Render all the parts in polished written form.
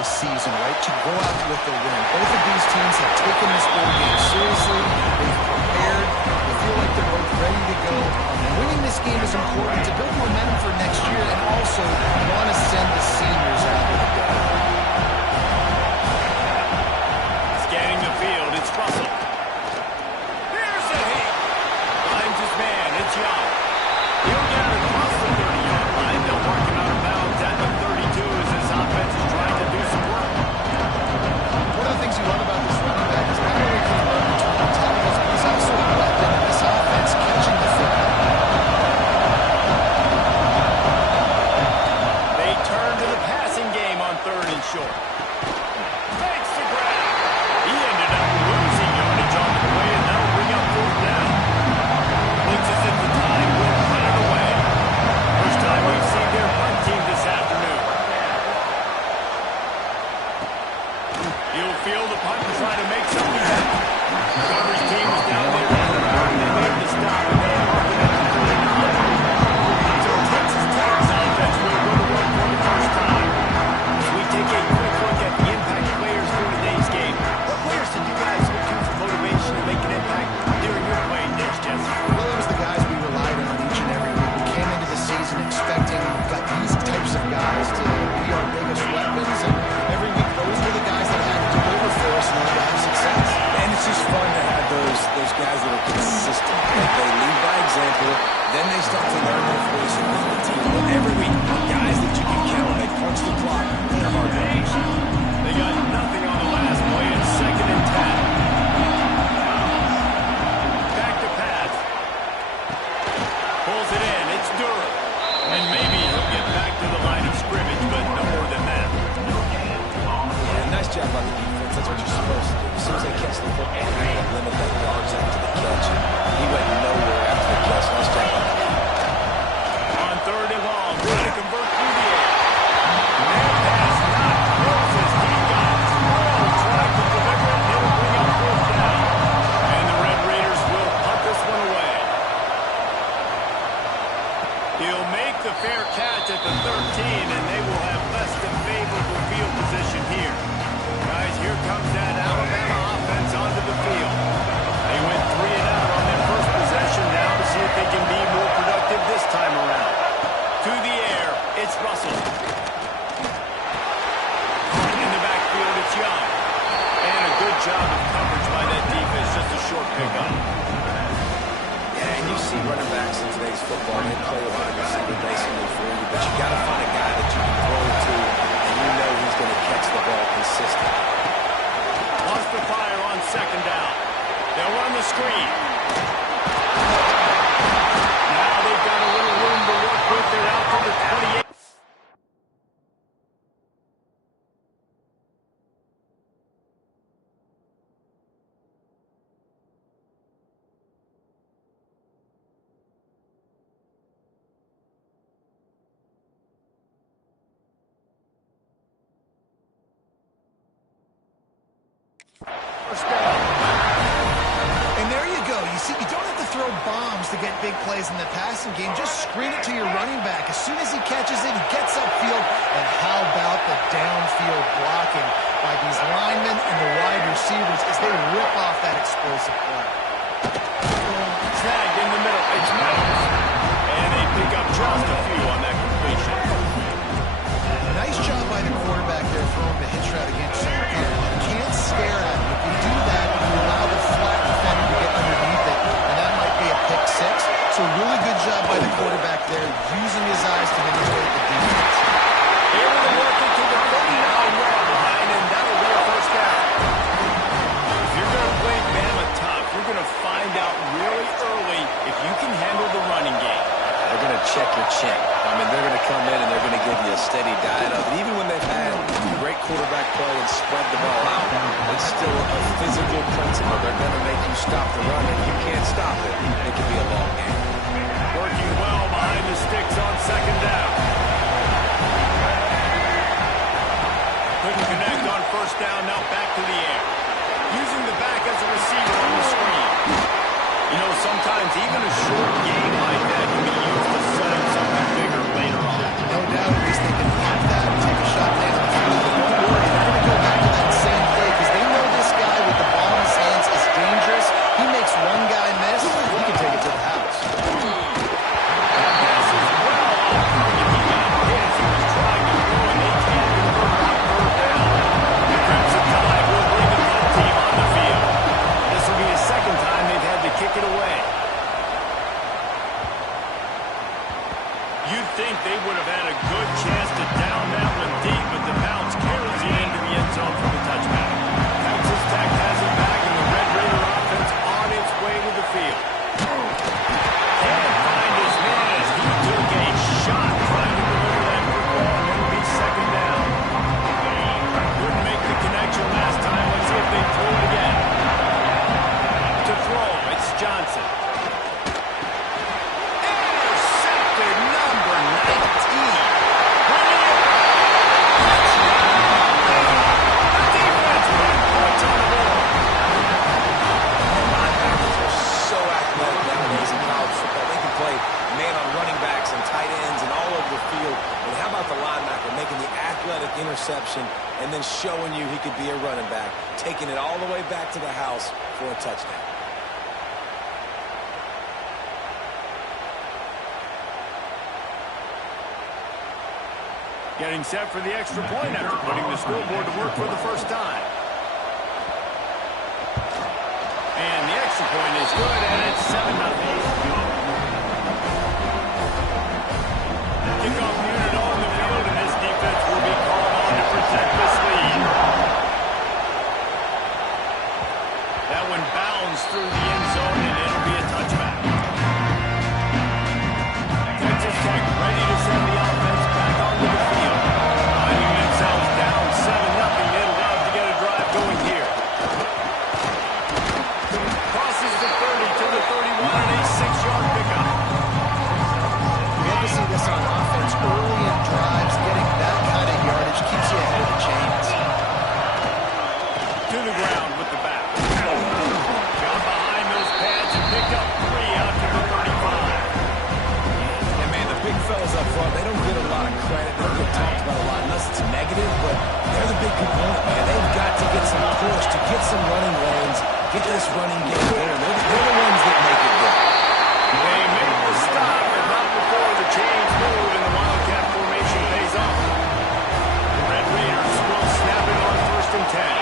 this season, right, to go out with the win. Both of these teams have taken this bowl game seriously. They've prepared. They feel like they're both ready to go. Winning this game is important to build momentum for next year, and also you want to send the seniors out with a go. Scanning the field, it's Russell. Here's a hit. Finds his man, it's Young. He'll get it across the 30-yard line. They'll mark him out of bounds at the 32 as his offense is trying to do some work. One of the things you love about this running back is not only can he run between tackles, but he's also a weapon in this offense catching the football. They turn to the passing game on 3rd and short. Fakes the grab. He ended up losing yardage on the play, and that'll bring up 4th down. Blitzes at the time, will run it away. First time we've seen their punt team this afternoon. He'll field the punt and try to make something happen. The coverage team is down there. They made the stop, and they mark it at the 49. So Texas Tech's offense will go to work for the first time. As we take a quick look at the impact players for today's game, what players did you guys look to for motivation to make an impact during your playing days, Jesse? Well, it was the guys we relied on each and every week. We came into the season expecting we've got these types of guys to be our biggest weapons, and every week those were the guys that had to deliver for us in order to have success. And it's just fun to have those guys that are consistent. Like they lead by example, then they start to learn their voice and lead the team. But every week, guys that you can count on, they punch the clock, and they're hard workers. They got nothing on the last play. It's 2nd and 10. Back to pass. Pulls it in. It's Durham. And maybe he'll get back to the line of scrimmage, but no more than that. Yeah, nice job by the defense. That's what you're supposed to do. As soon as they catch the football, you got to limit that yards after the catch. He went nowhere after the catch. Nice job by the defense. On 3rd and long, trying to convert through the air. And pass not closes. He got through. Tried to deliver it. It'll bring up 4th down. And the Red Raiders will punt this one away. He'll make the fair catch at the 13, and they will have less than favorable field position here. Guys, here comes that Alabama offense onto the field. They went 3 and out on their first possession. Now to see if they can be more productive this time around. To the air, it's Russell. In the backfield, it's Young. And a good job of coverage by that defense, just a short pickup. Yeah, and you see running backs in today's football, they play a lot of receiver basically for you, but you got to find a guy that you can throw it to, and you know he's going to catch the ball consistently. Lost the fire on 2nd down. They'll run the screen. Now they've got a little room to work with. They're out to the 28. First down. And there you go. You see, you don't have to throw bombs to get big plays in the passing game. Just screen it to your running back. As soon as he catches it, he gets upfield. And how about the downfield blocking by these linemen and the wide receivers as they rip off that explosive play. Snagged in the middle. It's Miles. And they pick up just a few on that completion. Nice job by the quarterback there throwing the hitch route against you. You can't stare at it. If you do that, you allow the flat defender to get underneath it, and that might be a pick 6. So really good job by the quarterback there, using his eyes to manipulate the defense. Able to work it to the 39-yard line, and that'll be a first down. If you're going to play Bama tough, you're going to find out really early if you can handle the running game. They're going to check your chin. I mean, they're going to come in and they're going to give you a steady diet of it. Even when they've had great quarterback play and spread the ball out, it's still a physical principle. They're going to make you stop the run, and you can't stop it. It can be a long game. Working well behind the sticks on 2nd down. Couldn't connect on 1st down, now back to the air. Using the back as a receiver on the screen. You know, sometimes even a short game like that can be used to set up something bigger later on. No doubt, at least they can pop that and take a shot down the field. But don't worry, and showing you he could be a running back, taking it all the way back to the house for a touchdown. Getting set for the extra point after putting the scoreboard to work for the first time. And the extra point is good, and it's 7-0. Kickoff unit on the field, and this defense will be called on to protect this lead. That one bounds through the end zone, and it'll be a touchback. Texas Tech ready to send the offense back onto the field. Finding themselves down 7-0, they'd love to get a drive going here. Crosses the 30 to the 31, and a 6-yard pickup. We have to see this on offense early in drives. Getting that kind of yardage keeps you ahead of the chains. To the ground with the back. Got behind those pads and picked up 3 out to the 35. And man, the big fellas up front, they don't get a lot of credit. They don't get talked about a lot unless it's negative, but they're the big component, man. They've got to get some push, to get some running lanes, get this running game going. They're the ones that make it work. They made the stop, but not before the chains move and the Wildcat formation pays off. The Red Raiders will snap it on 1st and 10.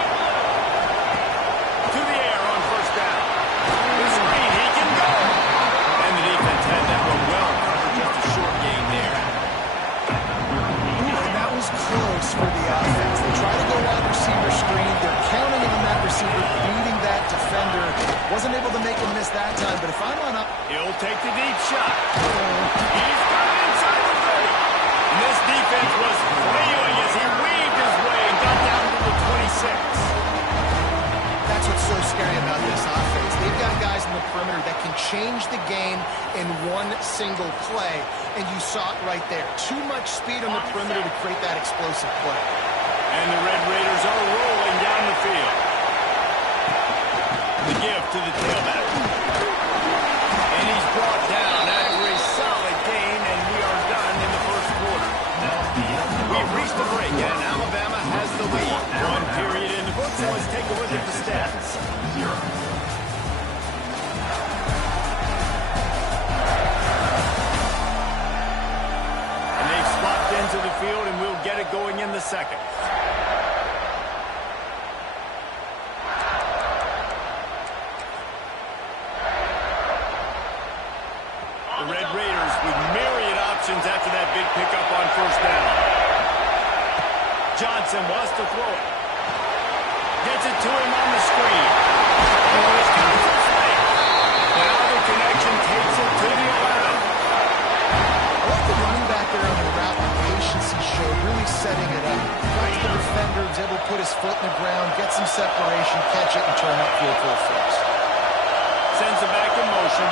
To the air on 1st down. The screen, he can go. And the defense had that one well covered, just a short gain there. And that was close for the offense. They try to go wide receiver screen. They're counting on that receiver beating that defender. Wasn't able to make him miss that time, but if I'm on up... He'll take the deep shot. He's got it inside the 30. And this defense was flailing as he weaved his way and got down to the 26. That's what's so scary about this offense. They've got guys in the perimeter that can change the game in one single play, and you saw it right there. Too much speed on the perimeter to create that explosive play. And the Red Raiders are rolling down the field. The give to the tailback. And he's brought down after a solid gain, and we are done in the first quarter. We've reached the break, and Alabama has the lead. 1 period in the books, so let's take a look at the stats. And they've swapped into the field, and we'll get it going in the second. The Red Raiders with myriad options after that big pickup on 1st down. Johnson wants to throw it. Gets it to him on the screen. Now the connection takes it to the 11. I like the running back there on the route, the patience he showed, really setting it up. Got to the defender, was able to put his foot in the ground, get some separation, catch it, and turn upfield full force. Sends it back in motion.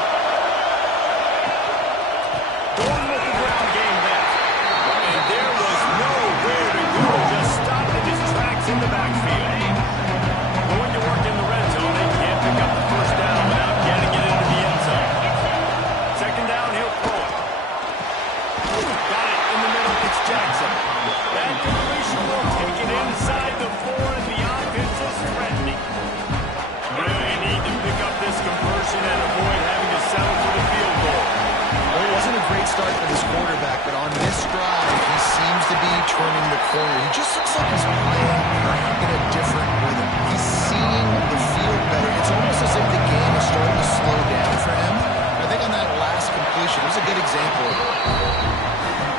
Going with the ground game back. And there was nowhere to go. Just stopped in his tracks in the backfield. Going to work in the red zone. They can't pick up the 1st down without getting it into the end zone. 2nd down, he'll throw it. Got it in the middle. It's Jackson. That completion will take it inside the 4, and the offense is threatening. Really need to pick up this conversion and avoid having to settle for the field goal. Well, it wasn't a great start for this quarterback, but on this drive, he seems to be turning the corner. He just looks like he's playing in a different rhythm. He's seeing the field better. It's almost as if the game is starting to slow down for him. I think on that last completion, it was a good example of it.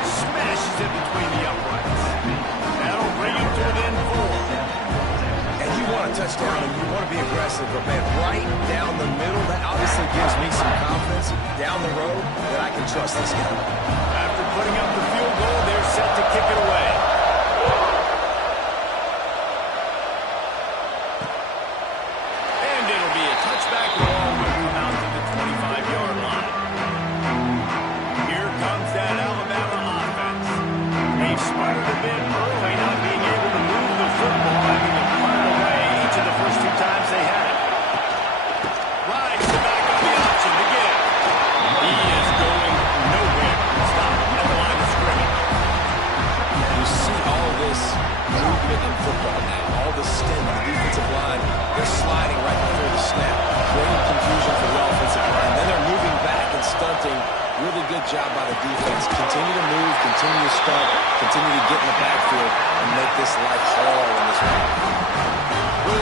Smashes it between the uprights. That'll bring him to within 4. And you want a touchdown and you want to be aggressive, but man, right down the middle, that obviously gives me some confidence down the road that I can trust this guy. After putting up the field goal, they're set to kick it away. And it'll be a touchback long with him out to the 25-yard line. Here comes that Alabama offense. They've sputtered a bit early, not being able to move the football, having to punt it away each of the first 2 times they had it. Rides the back on the option to get it. He is going nowhere. Stop at the line of scrimmage. You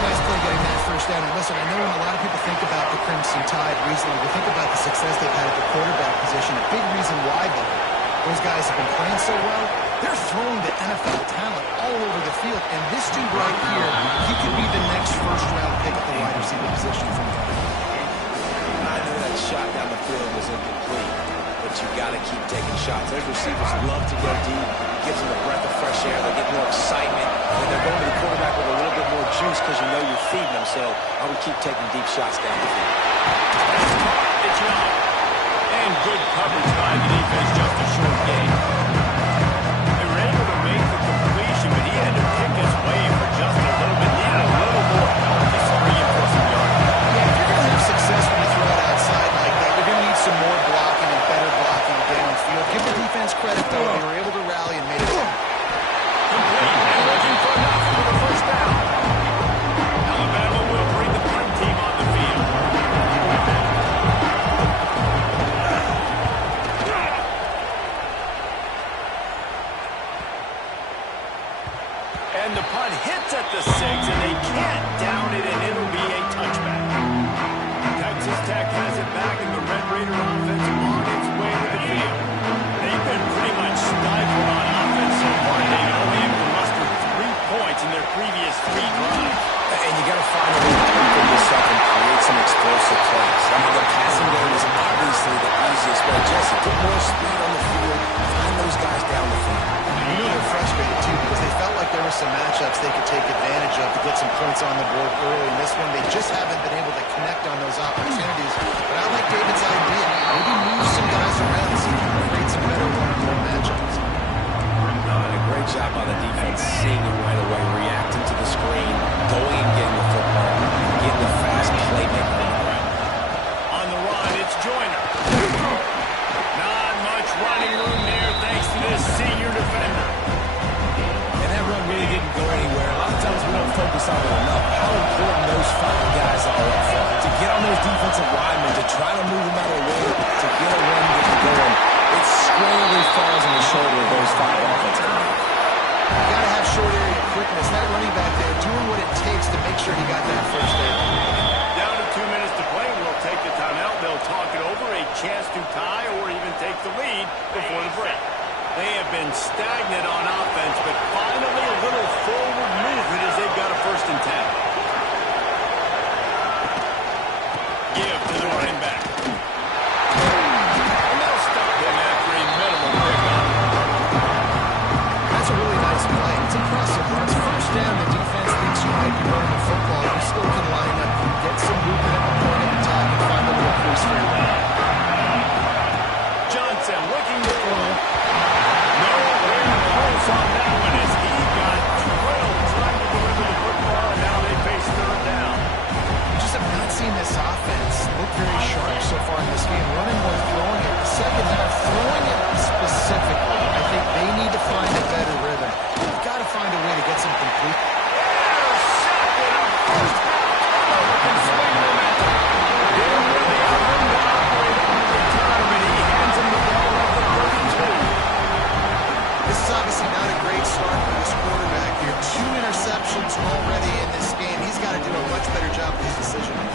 nice play getting that first down. And listen, I know when a lot of people think about the Crimson Tide recently, we think about the success they've had at the quarterback position. A big reason why, though, those guys have been playing so well, they're throwing the NFL talent all over the field. And this dude right here, he could be the next first-round pick at the wide receiver position from them. I knew that shot down the field was incomplete, but you got to keep taking shots. Those receivers love to go deep. It gives them a breath of fresh air. They get more excitement. And they're going to the quarterback with a little bit more juice because you know you're feeding them. So I would keep taking deep shots down the field. It's Young. And good coverage by the defense, just a short gain. They were able to make the completion, but he had to pick his way for just a little bit. He had a little more help to reinforce some yards. Yeah, if you're going to have success when you throw it outside like that, you're going to need some more blocking and better blocking downfield. Give the defense credit, though. They were able to rally and made it work. Complete and looking for enough for the first down. Alabama will bring the punt team on the field. And the punt hits at the 6, and they can't down it, and it'll be a touchback. Texas Tech has it back, and the Red Raider offense on its way to the field. They've been pretty much stifled on offense so far. They've only able to muster 3 points in their previous 3 drives. And you got to find a way to open this up and create some explosive plays. I mean, the passing game is obviously the easiest way. Jesse, put more speed on the field, find those guys down the field. You know they're frustrated, too, because they felt like there were some matchups they could take advantage of to get some points on the board early. In this one, they just haven't been able to connect on those opportunities. But I like David's idea. Maybe move some guys around and see if you can create some better one-on-one matchups. And a great job by the defense, seeing it right away, reacting to the screen, going and getting the football, getting the fast playmaker on the ground. On the run, it's Joyner. Not much running room there thanks to this senior defender. And that run really didn't go anywhere. A lot of times we don't focus on it enough, how important those 5 guys are up front. To get on those defensive linemen, to try to move them out of the way, to get a run game going, it squarely falls on the shoulder of those 5 offensive linemen. You got to have short area quickness. That running back there doing what it takes to make sure he got that first down. Down to 2 minutes to play. We'll take the timeout. They'll talk it over. A chance to tie or even take the lead before the break. They have been stagnant on offense, but finally a little forward movement as they've got a 1st and 10. Give to the running back. And they'll stop him after a minimum pickup. That's a really nice play. It's impressive. When it's first down, the defense thinks you might be running the football. You still can line up, get some movement at the point at the top, and find a little crease for your run. Johnson looking to throw. No very close on that one as he got drilled trying to deliver the football, and now they face 3rd down. You just have not seen this offense look very sharp so far in this game. Running more, throwing it. The second half, throwing it specifically. I think they need to find a better rhythm. You've got to find a way to get some complete. This is obviously not a great start for this quarterback here. 2 interceptions already in this game. He's got to do a much better job with his decision making.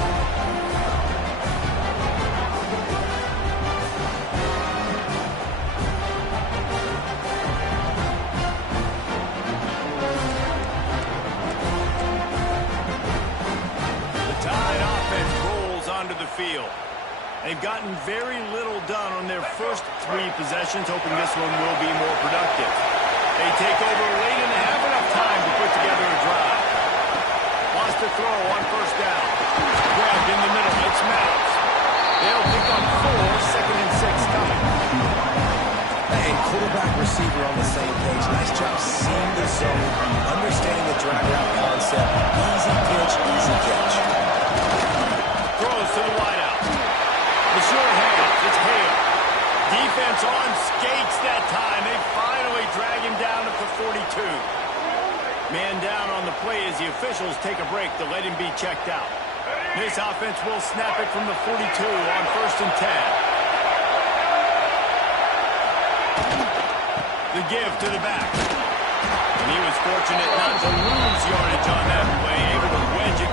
Onto the field. They've gotten very little done on their first 3 possessions, hoping this one will be more productive. They take over late in the half, enough time to put together a drive. Wants to throw on 1st down. Grabbed in the middle. It's Meadows. They'll pick up 4, 2nd and 6 coming. And quarterback receiver on the same page. Nice job seeing the zone, understanding the drag route concept. Easy pitch, easy catch. Throws to the wideout. The short hands. It's Hale. Defense on skates that time. They finally drag him down at the 42. Man down on the play as the officials take a break to let him be checked out. This offense will snap it from the 42 on 1st and 10. The give to the back. And he was fortunate not to lose yardage on that play, able to wedge it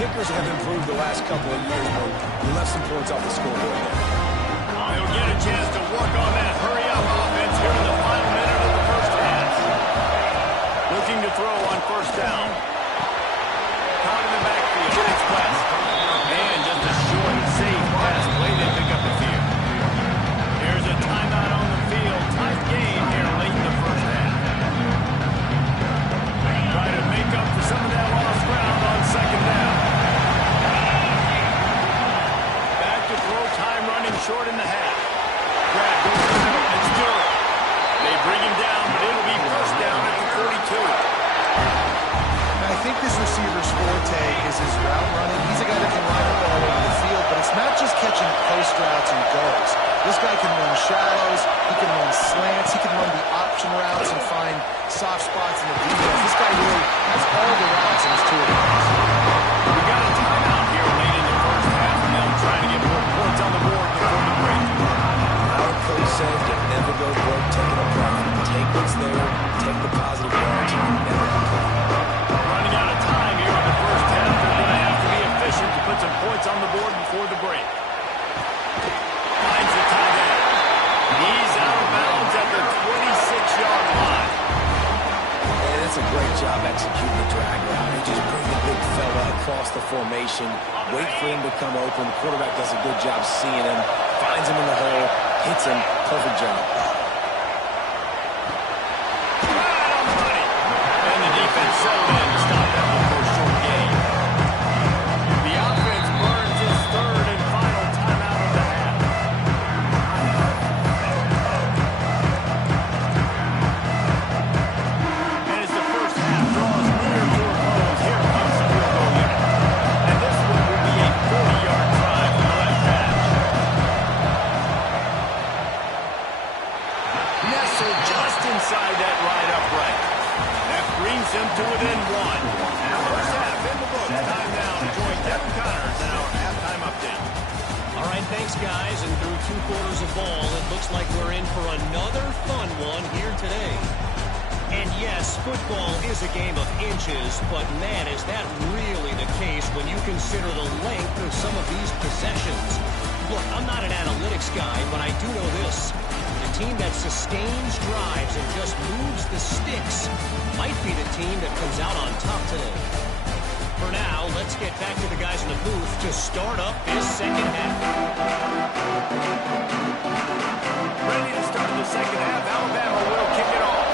kickers have improved the last couple of years, but we left some points off the scoreboard there. They'll get a chance to work on that hurry-up offense here in the final minute of the first half. Looking to throw on first down. Caught in the backfield. It's West. And just a short, safe pass play. They pick up the field. Here's a timeout on the field. Tight game here late in the first half. Try to make up for some of that lost ground on second down. Back to throw time running short in the half. Grab goes to the middle. It's Durham. They bring him down, but it'll be first down at the 42. I think this receiver's forte is his route running. He's a guy that can line up all over the field, but it's not just catching post routes and goals. This guy can run shallows, he can run slants, he can run the option routes and find soft spots in the defense. This guy really has all the routes in his toolbox. We got a timeout here late in the first half, and they'll try to get more points on the board before the break. Our coach says you never go broke taking a profit. Take what's there, take the positive yards, and never complain. Running out of time here in the first half. They're going to have to be efficient to put some points on the board before the break. Finds the tight end. He's out of bounds at the 26-yard line. And that's a great job executing the drag route. They just bring the big fella across the formation, wait for him to come open. The quarterback does a good job seeing him, finds him in the hole, hits him. Perfect job. Right on the money. And the defense settled in to stop that one for a short gain. The offense burns its third and final timeout of the half. And as the first half draws near to a close, here comes the field goal unit. And this one will be a 40-yard drive from the left hash. Nestled just inside that right upright. That brings him to within one. First half in the books. Time now to join Kevin Connors in our halftime update. All right, thanks, guys. And through 2 quarters of ball, it looks like we're in for another fun one here today. And yes, football is a game of inches, but man, is that really the case when you consider the length of some of these possessions. Look, I'm not an analytics guy, but I do know this. The team that sustains drives and just moves the sticks might be the team that comes out on top today. For now, let's get back to the guys in the booth to start up this second half. Ready to start the second half. Alabama will kick it off.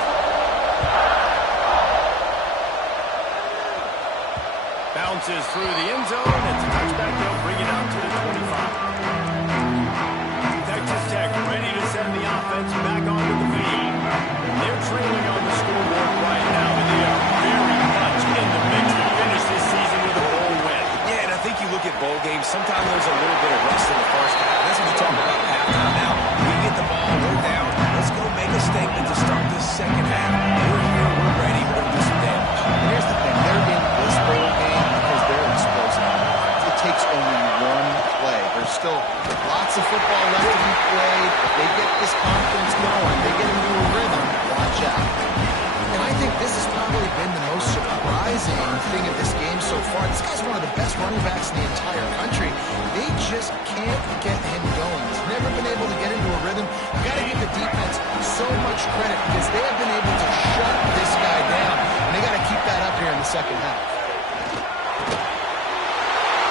Bounces through the end zone. It's a touchback. They'll bring it out to the 25. Texas Tech ready to send the offense back onto the field. They're trailing on the scoreboard right now, and they are very much in the mix to finish this season with a bowl win. Yeah, and I think you look at bowl games, sometimes there's a little bit of rust in the first half. That's what you're talking about halftime. Now, we get the ball, we're down. Let's go make a statement to start this second half. We're here, we're ready, we're going to do some damage. Here's the thing, they're in this bowl game because they're explosive. It takes only one play. There's still lots of football left to be played. If they get this confidence going, they get into a rhythm, watch out. And I think this has probably been the most surprising thing of this game so far. This guy's one of the best running backs in the entire country. They just can't get him going. He's never been able to get into a rhythm. You got to give the defense so much credit because they have been able to shut this guy down. And they got to keep that up here in the second half.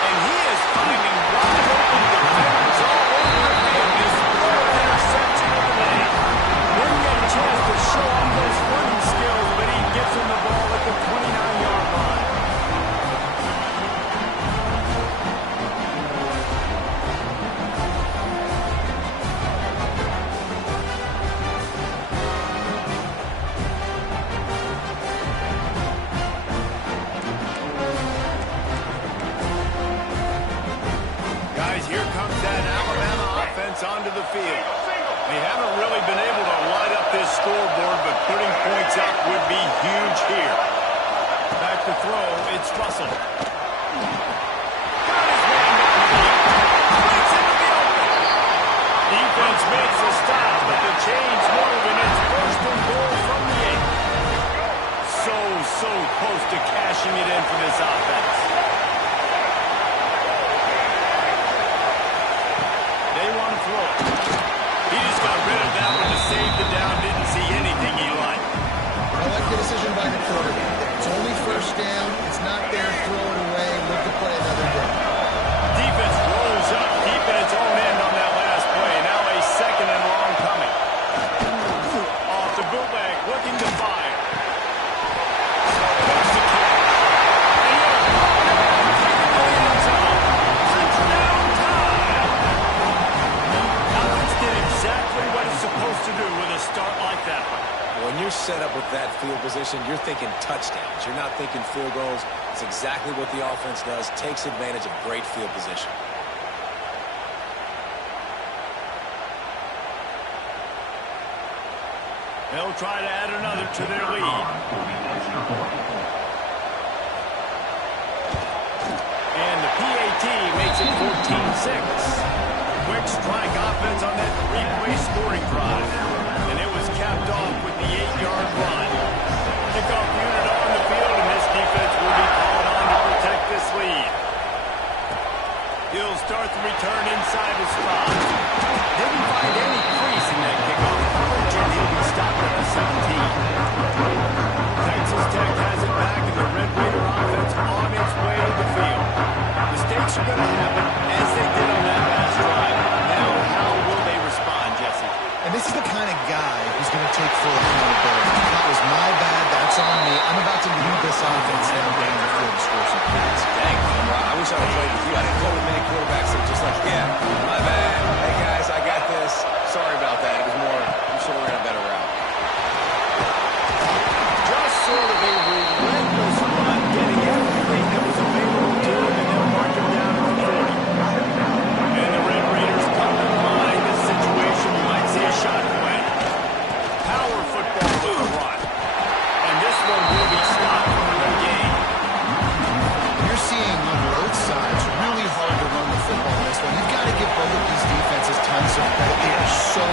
And he is finding wide open defenders all over him. His third interception of the day. Didn't get a chance to show off those running skills, but he gets him the ball at the 29-yard line. Guys, here comes that Alabama offense onto the field. They haven't really been able to light up this scoreboard, but putting points up would be huge here. Back to throw, it's Russell. Got his man downfield. Breaks into the open. Defense makes a stop, but the chain's moving. It's first and goal from the 8. So close to cashing it in for this offense. Good decision by the quarterback there. It's only first down. It's not there. Throw it away. Look to play another day. Defense rolls up deep in its own end on that last play. Now a second and long coming. Off the bootleg, looking to fire. Takes the kick. And he'll take it to the end zone. Touchdown time. Offense did exactly what it's supposed to do with a start like that one. When you're set up with that field position, you're thinking touchdowns. You're not thinking field goals. It's exactly what the offense does. Takes advantage of great field position. They'll try to add another to their lead. And the PAT makes it 14-6. Quick strike offense on that three-play scoring drive. And it was capped off with the 8-yard run. Kickoff unit on the field, and this defense will be called on to protect this lead. He'll start the return inside his spot. Didn't find any crease in that kickoff coverage, and he'll be stopped at the 17. Texas Tech has it back, and the Red Raider offense on its way to the field. Mistakes are going to happen, as they did on that last drive. Now, how will they respond, Jesse? And this is the kind of guy who's going to take full accountability. That was my bad. That's on me. I'm about to lead this offense down the field to score some points. Dang, I wish I would played with you. I didn't play with many quarterbacks that were just like, yeah, my bad. Hey, guys, I got this. Sorry about that. It was more, you should have ran a better route. Just sort of a relentless run, getting everything that was available to him, and they'll mark him down at the 40. And the Red Raiders come to mind this situation. You might see a shot play. Power football with a run. And this one will be stopped for no gain. You're seeing on both sides really hard to run the football in this one. You've got to give both of these defenses tons of credit. They are so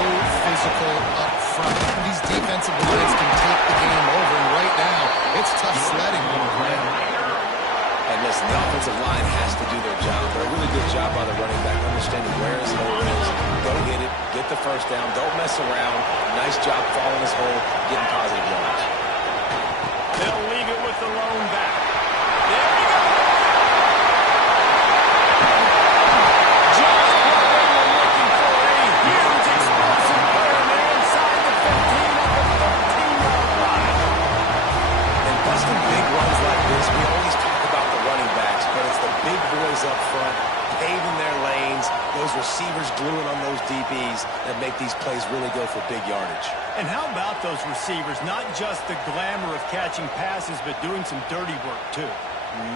physical up front. These defensive lines can take the game over, and right now, it's tough sledding on the ground. And listen, the offensive line has to do their job. They're a really good job by the running back, understanding where his hole is. Go hit it, get the first down, don't mess around. Nice job following his hole, getting positive yards. They'll leave it with the lone back. There we go. Just what they were looking for. A huge explosive play, and they're inside the 15 at the 13-yard line. And busting big runs like this, we always talk about the running backs, but it's the big boys up front, paving their lanes, those receivers gluing on those DBs that make these plays really go for big yardage. And how about those receivers? Not just the glamour of catching passes, but doing some dirty work, too.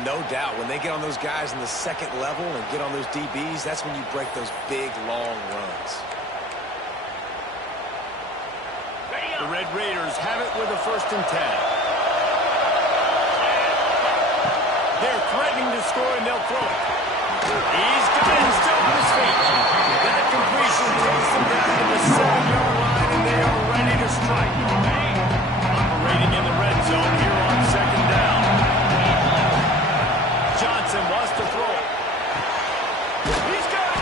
No doubt. When they get on those guys in the second level and get on those DBs, that's when you break those big, long runs. The Red Raiders have it with a 1st and 10. They're threatening to score, and they'll throw it. He's got him still on his feet. That completion takes them down to the 7-yard line, and they are ready to strike. Operating in the red zone here on 2nd down. Johnson wants to throw it. He's got it.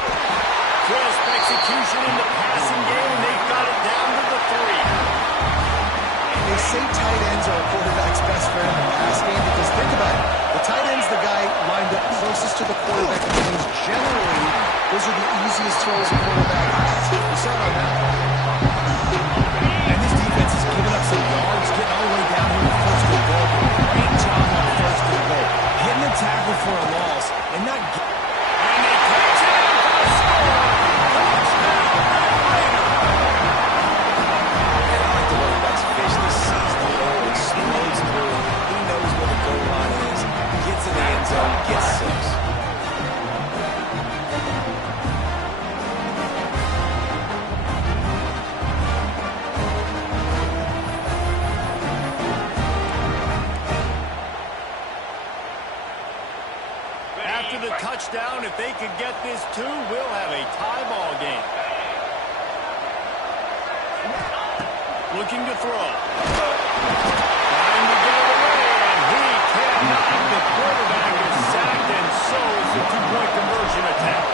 Crisp execution in the passing game, and they've got it down to the 3. They say tight ends are a quarterback's best friend in the pass game because think about it. The tight end's the guy lined up closest to the quarterback, which means generally those are the easiest throws a quarterback has. We saw it on that one. And this defense has given up some yards, getting all the way down here to 1st and goal. Great job on 1st and goal. Hitting the tackle for a loss and not getting... And they catch it in for a score. Touchdown, Red Raider. And I like the running back's fish this season. The hole explodes through. He knows where the goal line is. Gets in the end zone, gets 6. After the touchdown, if they could get this 2, we'll have a tie ball game. Looking to throw. Trying to get it away, and he cannot. The quarterback is sacked, and so is the 2-point conversion attempt.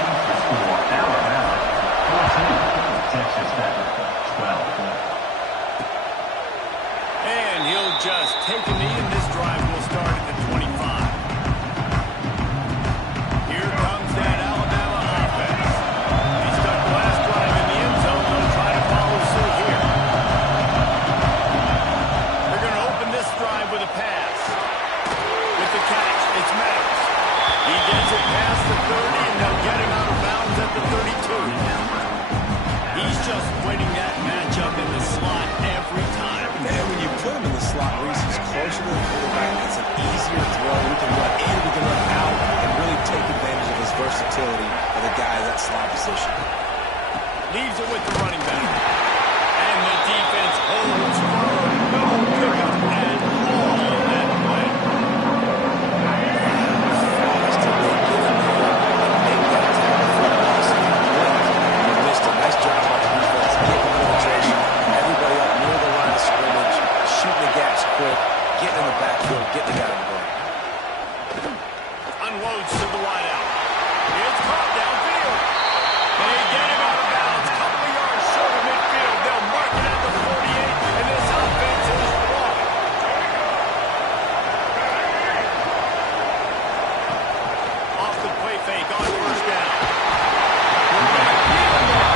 And he'll just take a knee, and this drive will start at the 25. Here comes that Alabama offense. He stuck the last drive in the end zone. They'll try to follow suit here. They're going to open this drive with a pass. With the catch, it's Meadows. He gets it past the 30, and they'll get him out of bounds at the 32. He's just winning that matchup in the slot every time. And when you put him in the slot, Reese is closer to the quarterback. It's an easier throw. We can run in, we can run out, and really take advantage of his versatility of the guy in that slot position. Leaves it with the running back. And the defense holds firm. No pickup at all on that play. Fast to make it in there and make that tackle for a loss. You missed a nice job by the defense, getting penetration, everybody up near the line of scrimmage, shooting the gaps quick, getting in the backfield, getting the guy in the ball. Unloads to the wideout. It's caught downfield. They get him out of bounds. Couple of yards short of midfield. They'll mark it at the 48, and this offense is wrong. Off the play fake on first down.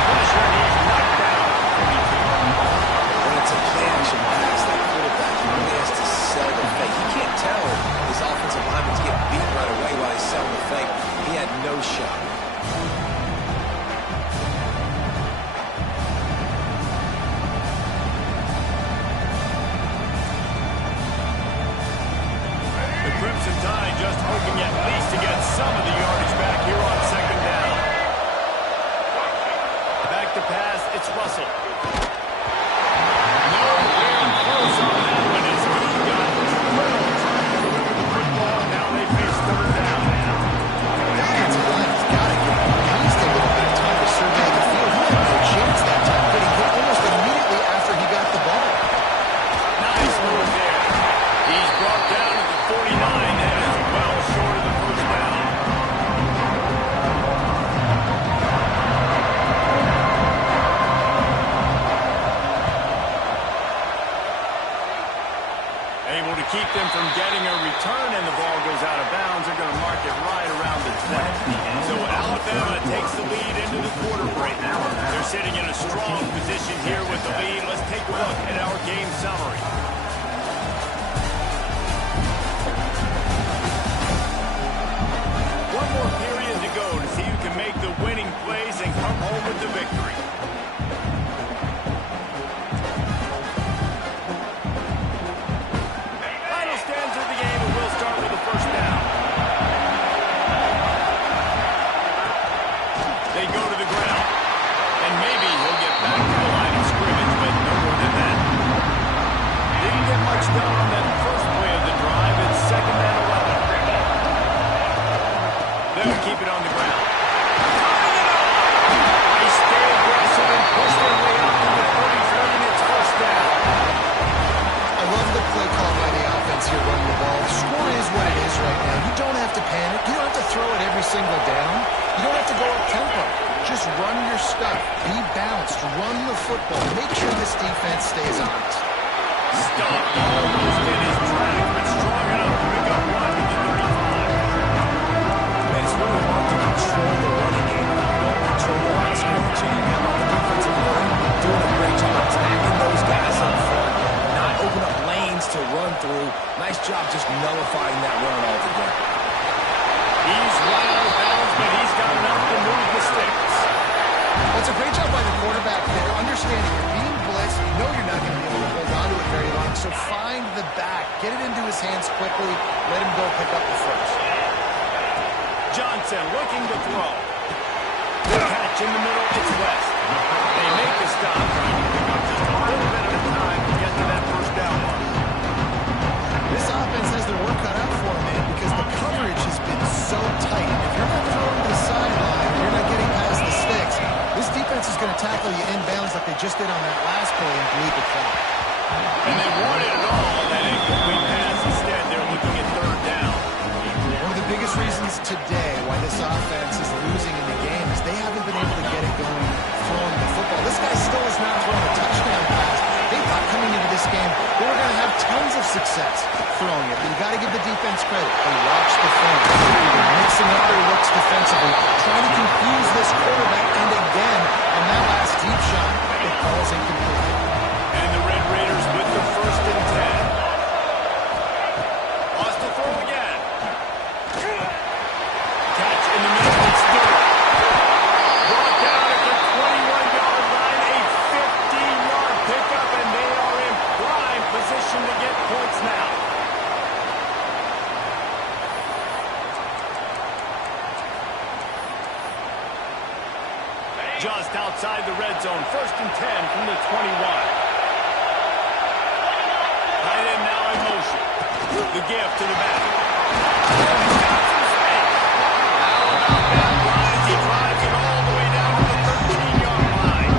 Pressure, and he's knocked down. When it's a play-action pass, that quarterback really has to sell the fake. He can't tell his offensive lineman's getting beat right away while he's selling the fake. He had no shot. The Crimson Tide just hoping at least to get some of the yardage back here on second down. Back to pass, it's Russell. Nowhere close on that one as he got drilled trying to deliver the football, and now they face third down. The offensive line has got to get at least a little bit of time to survey the field. He had no chance that time, getting hit almost immediately after he got the ball. Nice move there. He's brought down at the 49 and is well short of the first down. Able to keep them from getting a return, and the ball goes out of bounds. They're going to mark it right around the 20. So Alabama takes the lead into the quarter break. They're sitting in a strong position here with the lead. Let's take a look at our game summary. One more period to go to see who can make the winning plays and come home with the victory. Final stanza of the game, and we'll start with the first down. They go to the ground, and maybe he'll get back to the line of scrimmage, but no more than that. Didn't get much done on that first play of the drive. It's second and 11. They'll keep it on the ground. They stay aggressive and push their way out to the 33, and it's first down. I love the play call by the offense here running the ball. The score is what it is right now. You don't have to panic. You don't have to throw it every single down. You don't have to go up tempo. Just run your stuff. Be balanced. Run the football. Make sure this defense stays honest. Stuff almost in his track, but strong enough to pick up one with the 35. And it's really hard to control the running game. You don't control the line of scrimmage. You have on the defensive line doing a great job attacking those guys up front, not open up lanes to run through. Nice job just nullifying that run altogether. He's run out of bounds, but he's got enough to move the sticks. Well, it's a great job by the quarterback there, understanding you're being blitzed. You know you're not going to be able to hold on to it very long, so find the back. Get it into his hands quickly. Let him go pick up the first. Johnson looking to throw. The catch in the middle, it's West. They make the stop, trying to pick up just a little bit at a time to get to that first down mark. This offense has their work cut out for them, man, because the coverage has been so tight. If you're not throwing to the sideline, you're not getting past the sticks, this defense is going to tackle you inbounds like they just did on that last play and bleed the clock. And they wanted it all on that incomplete pass. Instead, they're looking at third down. One of the biggest reasons today why this offense is losing in the game is they haven't been able to get it going throwing the football. This guy still has not thrown a touchdown pass. They thought coming into this game they were going to have tons of success. throwing it. But you got to give the defense credit. They watch the film. They're mixing up their looks defensively, trying to confuse this quarterback. And again, on that last deep shot, it falls incomplete. And the Red Raiders with the 1st and 10. Wants to throw again. Catch in the middle. It's through. Brought down at the 21-yard line. A 15-yard pickup, and they are in prime position to get points now. Just outside the red zone. 1st and 10 from the 21. Tight end now in motion. The give to the back. He's got some space. Allen lines. He drives it all the way down to the 13-yard line.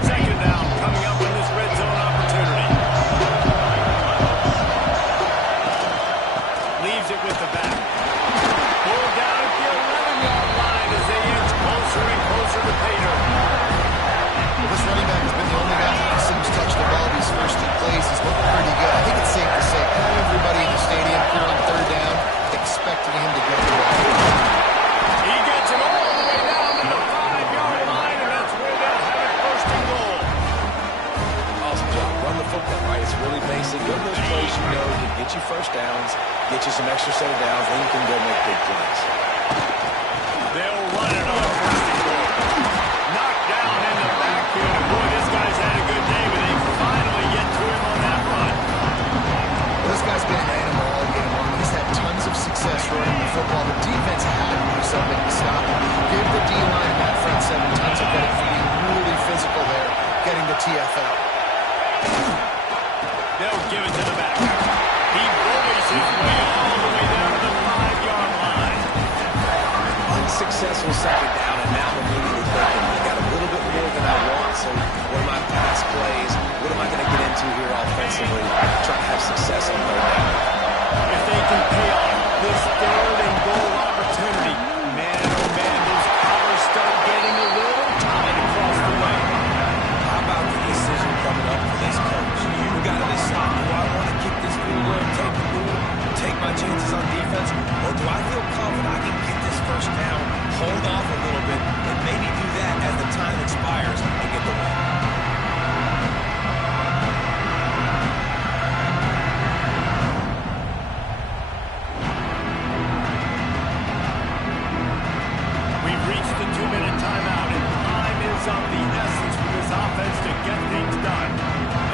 2nd down coming up in this red zone opportunity. Leaves it with the back. Pulled down at the 11-yard line as they inch closer and closer to pay dirt. Well, this running back has been the only guy who seems touch the ball these first 2 plays. He's looking pretty good. I think it's safe to say everybody in the stadium here on 3rd down expecting him to get the ball. He gets it all the way down to the 5-yard line, and that's where they'll have it 1st and goal. Awesome job. Run the football, right? It's really basic. Go to those plays you know can get you 1st downs, get you some extra set of downs, then you can go make big plays. They'll run it on 1st and goal. Knocked down in the backfield, and boy, this guy's had a good day, but they finally get to him on that run. Well, this guy's been an animal all game long. He's had tons of success running the football. The defense had to do something to stop him. Give the D-line and that front 7 tons of credit for being really physical there, getting the TFL. They'll give it to the back. He bullies his way all the way down to the 5-yard line. Unsuccessful 2nd down, and now immediately thinking, I got a little bit more than I want, so what are my pass plays? What am I going to get into here offensively? Try to have success on 3rd down. If they can pay off this 3rd and goal opportunity, man, oh man, those covers start getting a little tight across the way. How about the decision coming up for this coach? You got to decide, do I want to kick this field goal and take the lead, take my chances on defense, or do I feel confident I can get this 1st down, hold off a little bit, and maybe do that as the time expires and get the win? We've reached the 2-minute timeout, and time is of the essence for this offense to get things done.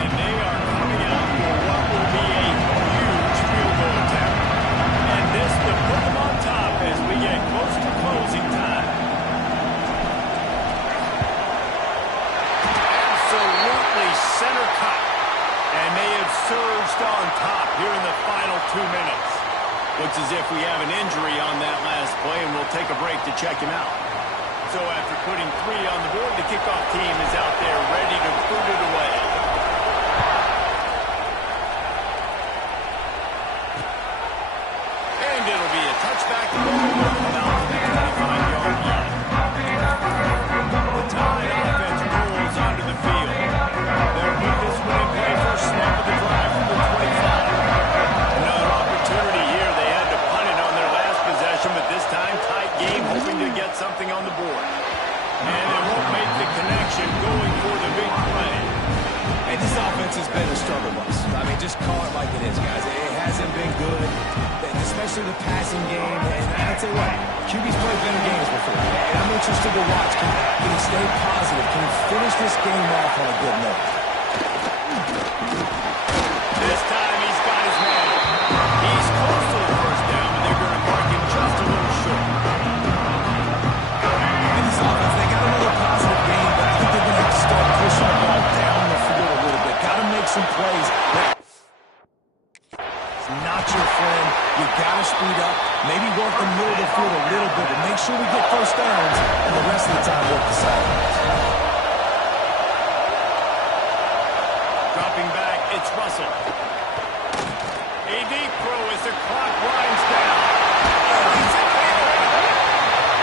And they are coming out for what will be a huge field goal attempt. And this to put them on top as we get close to closing time. Absolutely center cut. And they have surged on top here in the final 2 minutes. Looks as if we have an injury on that last play, and we'll take a break to check him out. So after putting 3 on the board, the kickoff team is out there ready to boot it away. And it'll be a touchback. The ball will come out to the 25-yard line. The Tide offense rolls onto the field. They'll put this one in play for a snap of the drive from the 25. Another opportunity here. They had to punt it on their last possession, but this time tight game, hoping to get something on the board. And they won't make the connection, going for the big play. Hey, this offense has been a struggle bus. I mean, just call it like it is, guys. It hasn't been good, especially the passing game. And I'll tell you what, QB's played better games before. And I'm interested to watch. Can he stay positive? Can he finish this game off on a good note? This time he's got his man. He's close to the 1st down, but they're going to mark him just a little short. And this offense, they got another positive game, but I think they're going to have to start pushing the ball down the field a little bit. Got to make some plays. It's not your friend. You got to speed up. Maybe work the middle of the field a little bit, but make sure we get 1st downs, and the rest of the time work the sidelines. Dropping back, it's Russell. A deep throw as the clock winds down.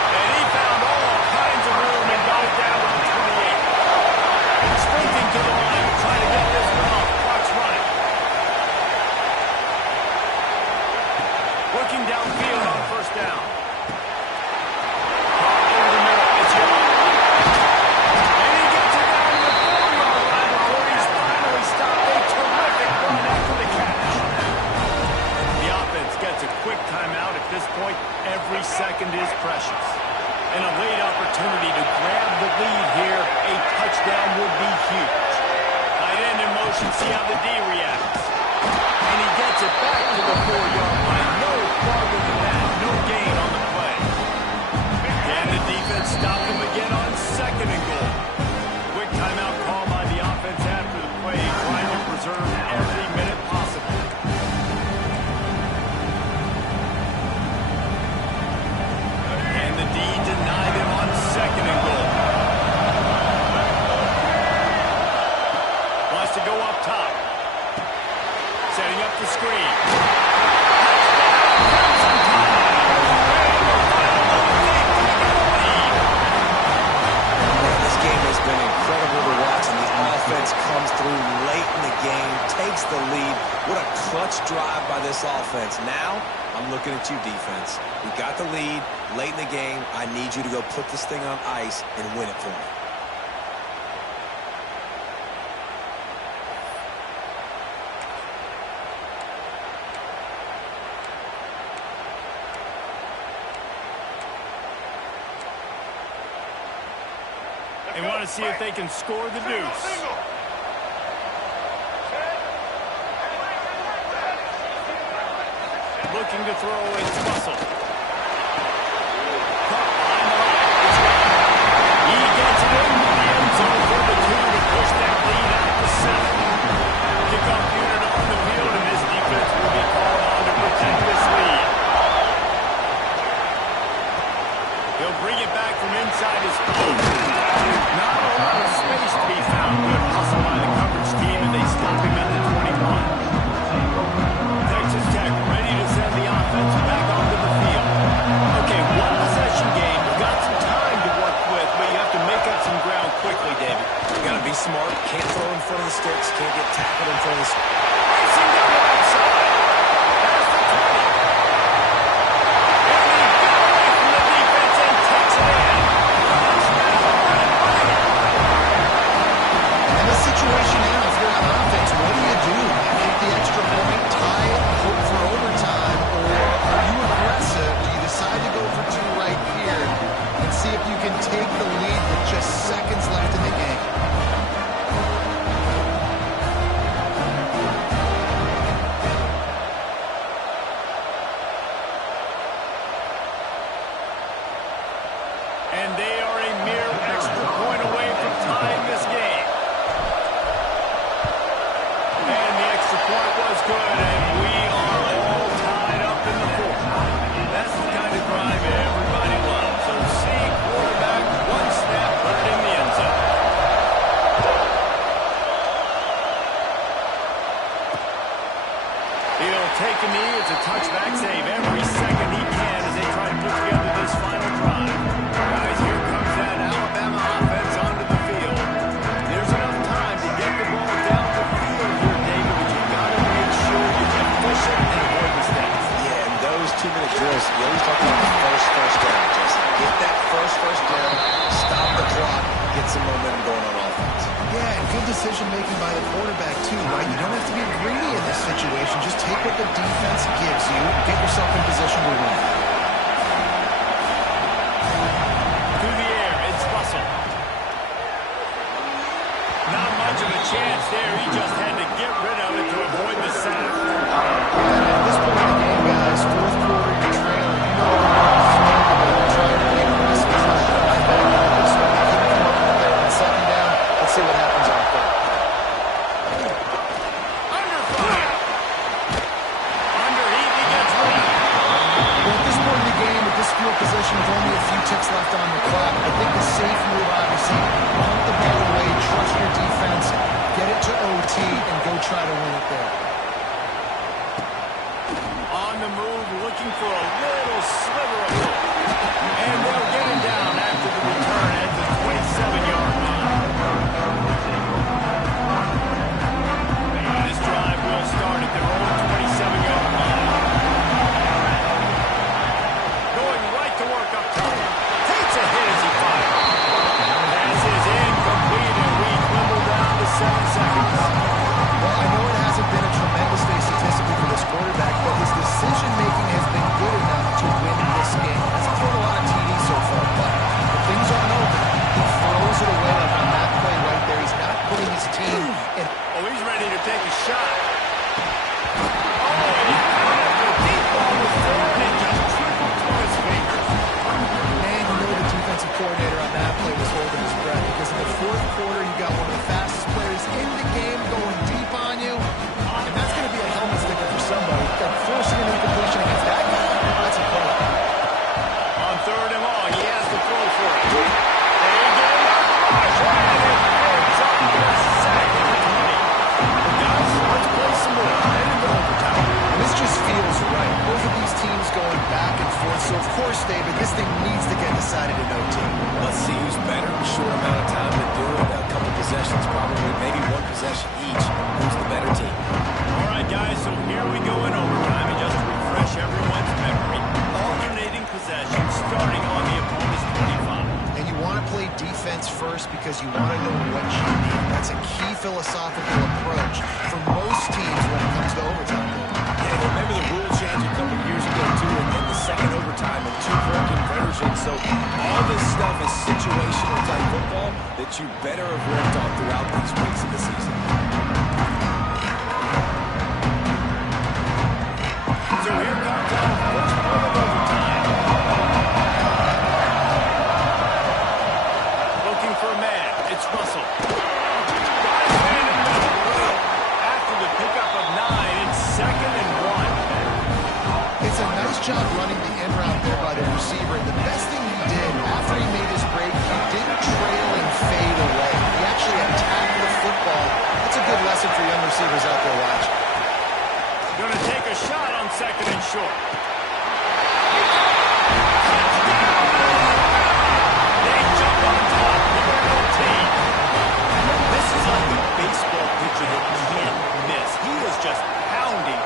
And he found all kinds of room and got it down to the 28. Sprinting to the line, trying to get this one touchdown would be huge. Tight end in motion, see how the D reacts. And he gets it back to the 4-yard line. No farther than that. No gain on the play. And the defense stopped him again on 2nd and goal. Quick timeout call by the offense after the play, trying to preserve every minute possible. And the D denied him on 2nd and goal. Wants to go up top. Setting up the screen. Man, this game has been incredible to watch, and the offense comes through late in the game, takes the lead. What a clutch drive by this offense. Now, I'm looking at you, defense. We got the lead late in the game. I need you to go put this thing on ice and win it for me. They want to see if they can score the deuce. Looking to throw, it's Russell. He gets it into the end zone for the 2 to push that lead out to 7. Kickoff unit on the field, and this defense will be called on to protect this lead. He'll bring it back from inside his post. Not a lot of space to be found. Good hustle by the coverage team, and they stop him at the 21. Texas Tech ready to send the offense back onto the field. Okay, one possession game. You've got some time to work with, but you have to make up some ground quickly, David. You got to be smart. Can't throw in front of the sticks. Can't get tackled in front of the sticks. Racing down the right side. There's the 20. And he got away from the defense and takes it in. In this situation now, if you're on offense, what do? Kick the extra point, tie it, hope for overtime, or are you aggressive? Do you decide to go for 2 right here and see if you can take the lead with just seconds left in the game? And they are a mere extra point away from tying this game. And the extra point was good, and we are all tied up in the 4th. That's the kind of drive everybody loves. So see quarterback, 1 snap, put it in the end zone. He'll take a knee. It's a touchback save every second he can as they try to put together this final drive. Guys, here comes that Alabama offense onto the field. There's enough time to get the ball down the field here, David, but you've got to make sure you're efficient and avoid mistakes. Yeah, and those 2-minute drills, you always talk about the first down, Jesse. Get that first down, stop the clock, get some momentum going on offense. Yeah, and good decision-making by the quarterback, too, right? You don't have to be greedy in this situation. Just take what the defense gives you, get yourself in position to win. Through the air, it's Russell. Not much of a chance there. He just had to get rid of it to avoid the sack. At this point in the game, guys, 4th quarter, you're trailing. You know you're trying to be aggressive, trying to fight back. This one, you keep them up there on 2nd down. Let's see what happens on 3rd. Under fire. Underheat, he gets one. Well, at this point in the game, with this field position with only a few ticks left on the clock, I think the safe move, obviously, punt the ball away, trust your defense, get it to OT, and go try to win it there. On the move, looking for a little sliver of hope. And they'll get him down after the return at the 27-yard line. This drive will start at their own 27-yard line. Going right to work up top. Takes a hit as he fires. Pass is incomplete, and we dwindle down to 7 seconds. Well, I know it hasn't been a tremendous day statistically for this quarterback, but his decision-making has been good enough to win this game. Hasn't thrown a lot of TDs so far, but if things aren't open, he throws it away close, David. This thing needs to get decided in OT. Let's see who's better. Short amount of time to do it. A couple possessions, probably maybe one possession each. Who's the better team? All right, guys, so here we go in overtime. And just to refresh everyone's memory, alternating possessions starting on the opponent's 25. And you want to play defense first because you want to know what you need. That's a key philosophical approach for most teams when it comes to overtime. Yeah, remember the rule change a couple years ago, too, in the second overtime and 2-point conversion. So all this stuff is situational type football that you better have worked on throughout these weeks of the season. So here comes our first play of overtime. Looking for a man. It's Russell. Got his man in the middle. After the pickup of 9, it's 2nd and 1. It's a nice job running the in route there by the receiver. And the best thing he did after he made his break, he didn't trail and fade away. He actually attacked the football. That's a good lesson for young receivers out there watching. Going to take a shot on 2nd and short. They jump on top. They're OT. This is like a baseball pitcher that can't miss. He is just pounding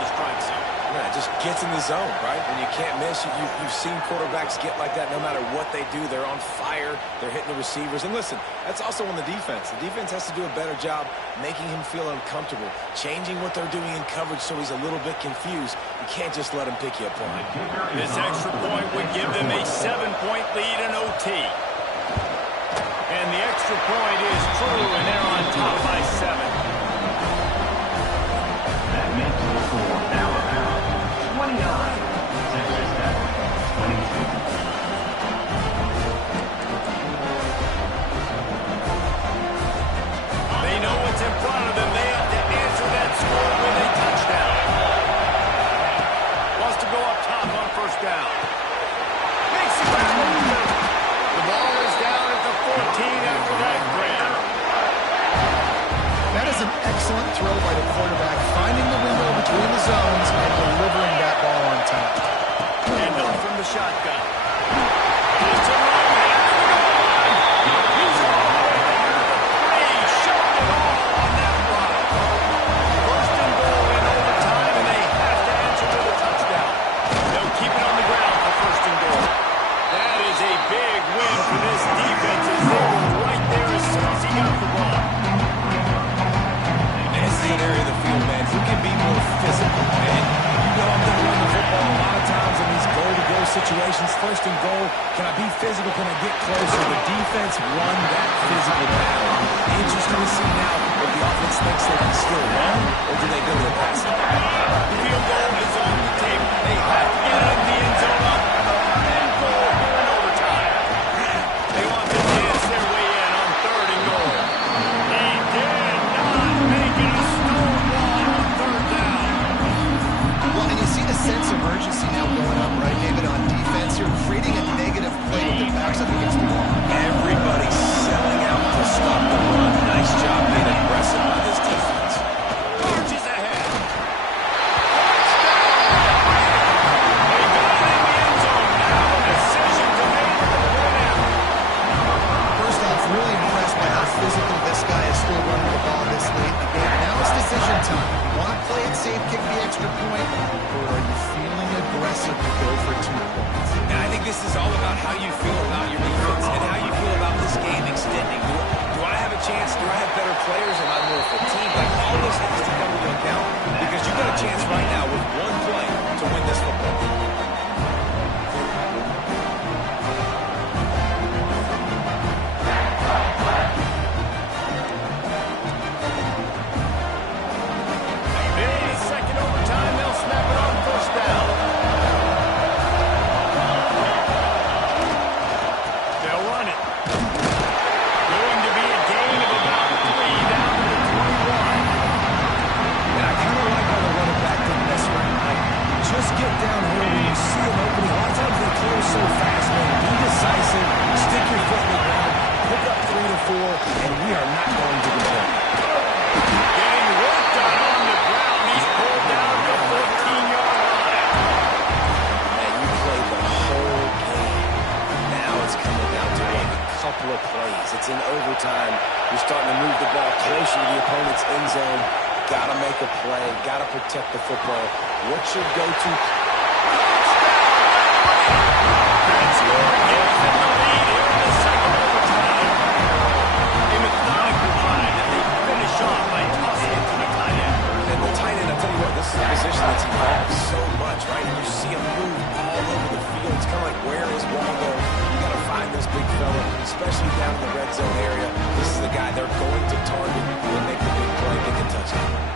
the strike zone. Yeah, it just gets in the zone, right? When you can't miss, you've seen quarterbacks get like that no matter what they do. They're on fire. They're hitting the receivers. And listen, that's also on the defense. The defense has to do a better job making him feel uncomfortable, changing what they're doing in coverage so he's a little bit confused. You can't just let him pick you apart. This extra point would give them a 7-point lead in OT. And the extra point is true, and they're on top by 7. That makes the score now around 29. Texas Tech, 22. They know what's in front of them. They have to answer that score with a touchdown. Wants to go up top on 1st down. Makes it back. The ball is down at the 14 after that grab. That is an excellent throw by the quarterback, finding the window between the zones and delivering that ball on time. Handoff from the shotgun. He's to run. He's all the way there to the 3. Shot it all on that run. 1st and goal in overtime, and they have to answer with a touchdown. They'll keep it on the ground for 1st and goal. That is a big win for this defense as they were right there as soon as he got the ball. This is an area of the field, man, who can be more physical, man. You know I'm going to run the football a lot of times in these goal-to-go situations. 1st and goal, can I be physical? Can I get closer? The defense won that physical battle. Interesting to see now if the offense thinks they can still run, or do they go to the passing? Field goal is on the table. They have to get it in the end zone on 3rd and goal here in overtime. They want to dance their way in on 3rd and goal. He did not make it a stonewall on 3rd down. Well, and you see the sense of urgency now going up, right, David, on defense. You're creating a negative play with their backs up against the wall. Everybody's selling out to stop the run. Nice job being aggressive by this defense. Marches ahead. They got it in the end zone. Now a decision to make for the win. First off, really impressed by how physical this guy is still running the ball this late in the game. Now it's decision time. You want to play it safe, kick the extra point, or are you feeling aggressive to go for 2 points? And I think this is all about how you feel about your defense and how you feel about this game extending. Do I have a chance? Do I have better players? Am I more fatigued? Like, all this has to come into account because you've got a chance right now with one play to win this football game. Big 2nd overtime. They'll snap it on 1st down. They'll run it. Going to be a gain of about 3 down to the 21. got to make a play, got to protect the football. What's your go-to? That score gives them the lead here in the second overtime. A methodical drive that they finish off by tossing it to the tight end. And the tight end, I'll tell you what, this is a position that's evolved so much, right? You see him move all over the field. It's kind of like, where is Waldo? You got to find this big fella, especially down in the red zone area. This is the guy they're going to target when they make the big play, get the touchdown.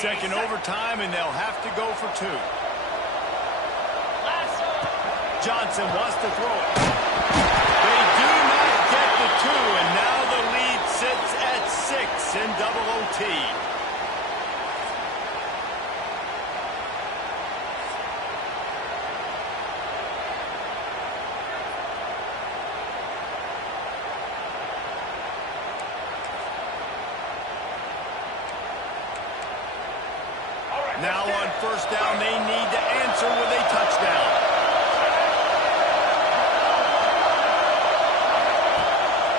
Second overtime, and they'll have to go for two. Johnson wants to throw it. They do not get the two, and now the lead sits at 6 in double OT. Now on first down, they need to answer with a touchdown.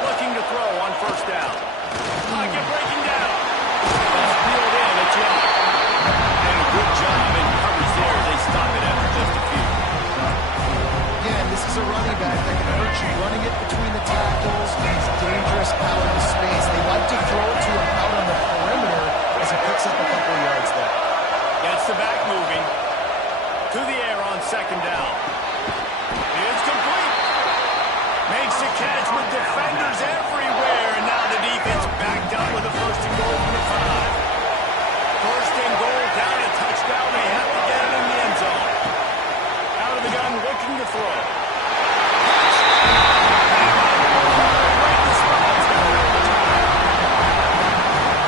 Looking to throw on first down. Pocket breaking down. Ball peeled in, it's Young. And a good job in coverage there. They stop it after just a few. Again, this is a running back that can hurt you running it between the tackles. He's dangerous out of space. They like to throw it to him out on the perimeter as he picks up a couple of yards there. Gets the back moving. To the air on second down. It's complete. Makes the catch with defenders everywhere. And now the defense backed up with a first and goal from the 5. First and goal, down a touchdown. They have to get it in the end zone. Out of the gun, looking to throw.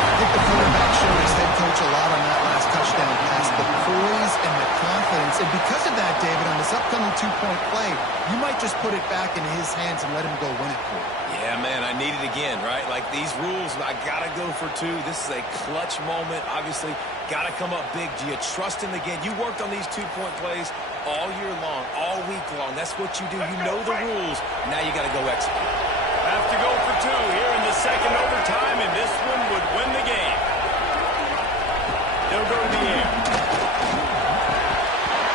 I think the quarterback showed his head coach a lot on that last touchdown pass, the poise and the confidence. And because of that, David, on this upcoming two-point play, you might just put it back into his hands and let him go win it for you. Yeah, man, I need it again, right? Like these rules, I got to go for two. This is a clutch moment. Obviously, got to come up big. Do you trust him again? You worked on these two-point plays all year long, all week long. That's what you do. You know the rules. Now you got to go execute. Have to go for two here in the second overtime, and this one would win the game. They'll go to the air.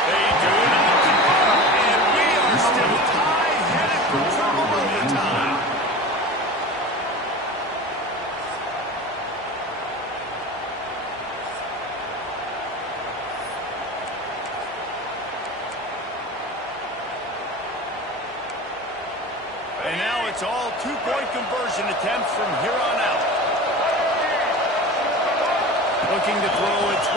They do not convert, and we are still tied, headed for trouble overtime. And now it's all two-point conversion attempts from here on out. Looking to throw, it's